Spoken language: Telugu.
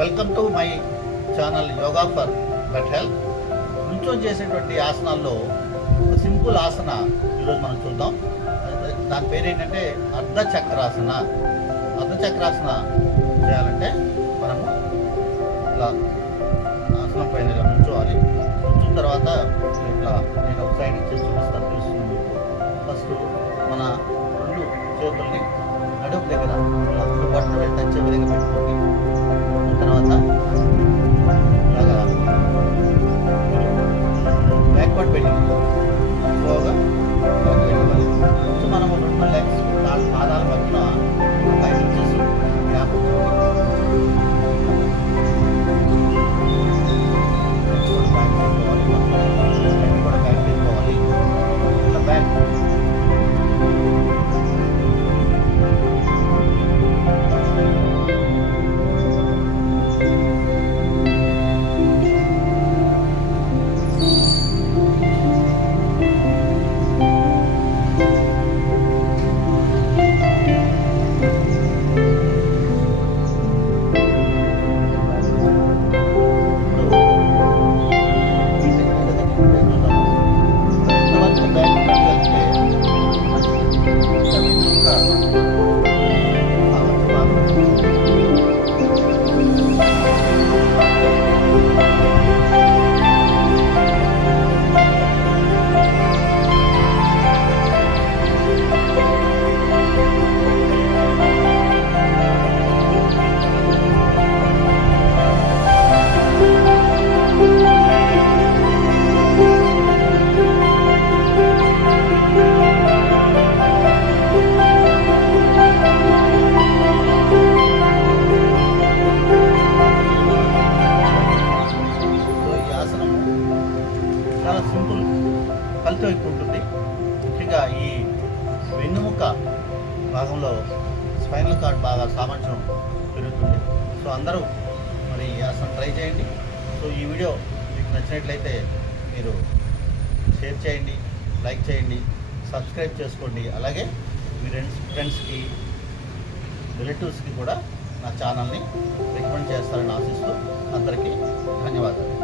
Welcome to my channel yoga for better health. నుంచొని చేసేటువంటి ఆసనాల్లో ఒక సింపుల్ ఆసన ఈరోజు మనం చూద్దాం. దాని పేరు ఏంటంటే అర్ధచక్రాసన. అర్ధచక్రాసన చేయాలంటే మనము ఇలా ఆసనం పైన ఇలా నుంచోవాలి. నుంచిన తర్వాత ఇట్లా నేను ఒక సైడ్ చేసి చూపిస్తాను, తెలుస్తుంది మీకు. ఫస్ట్ మన రెండు చేతుల్ని నడుపు దగ్గర ఇలా బట్టలు టచ్ అయ్యే విధంగా పెట్టుకోండి. తర్వాత ఇలాగా బ్యాక్వర్డ్ బెండింగ్ స్లోగా పెట్టుకోవాలి. సో మనము రెండు లెగ్స్ పాదాల మధ్యన 5 ఇంచెస్ గ్యాప్ బ్యాక్ తీసుకోవాలి. ఇట్లా బ్యాక్ చాలా సింపుల్, ఫలితం ఎక్కువ ఉంటుంది. ముఖ్యంగా ఈ వెన్నుముక్క భాగంలో స్పైనల్ కార్డ్ బాగా సామర్థ్యం పెరుగుతుంది. సో అందరూ మరి ఈ ఆసనం ట్రై చేయండి. సో ఈ వీడియో మీకు నచ్చినట్లయితే మీరు షేర్ చేయండి, లైక్ చేయండి, సబ్స్క్రైబ్ చేసుకోండి. అలాగే మీ ఫ్రెండ్స్కి, రిలేటివ్స్కి కూడా నా ఛానల్ని రికమెండ్ చేస్తారని ఆశిస్తూ అందరికీ ధన్యవాదాలు.